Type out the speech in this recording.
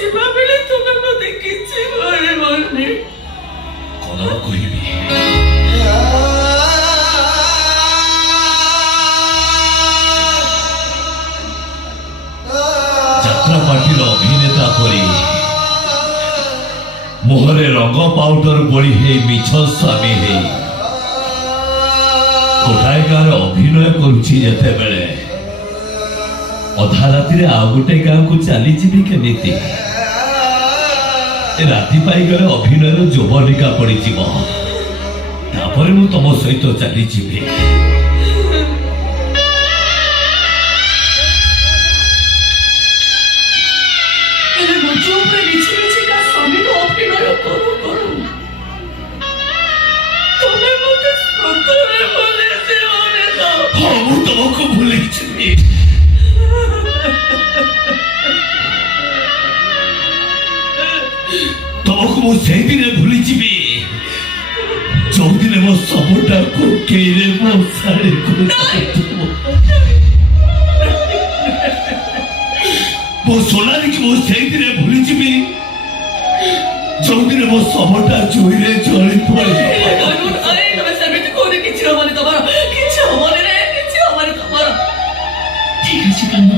କିଛି ଭାବିଲେ ତୁମେ ମୋତେ କିଛି କରିବନି। କ'ଣ କହିବି? ଯାତ୍ରା ପାର୍ଟିର ଅଭିନେତା ପରି ମୁହଁରେ ରଙ୍ଗ ପାଉଡର ବୋଳି ହେଇ ମିଛ ସ୍ୱାମୀ ହେଇ ଗୋଟାଏ ଗାଁରେ ଅଭିନୟ କରୁଛି ଯେତେବେଳେ ଅଧା ରାତିରେ ଆଉ ଗୋଟେ ଗାଁକୁ ଚାଲିଯିବି କେମିତି? ରାତି ପାଇଗଲେ ଅଭିନୟର ଯୌବନିକା ପଡ଼ିଯିବ, ତାପରେ ମୁଁ ତମ ସହିତ ଚାଲିଯିବି। ମୁଁ ତମକୁ ଭୁଲିଯିବି, ତମକୁ ମୁଁ ସେଇଦିନେ ଭୁଲିଯିବି ଯୋଉଦିନେ ମୋ ଶବଟାକୁ କେଇରେ ମୋ ଶାଢ଼ୀକୁ ମୋ ସୋନାଲିକି ମୁଁ ସେଇଦିନେ ଭୁଲିଯିବି ଯୋଉଦିନେ ମୋ ଶବଟା ଚୁଇରେ ଜଳି ପଡ଼ିବ। କିଛି ହବନି ତମର, କିଛି ହବନି ରେ, କିଛି ହବନି ତମର। ঠিক আছে কানু,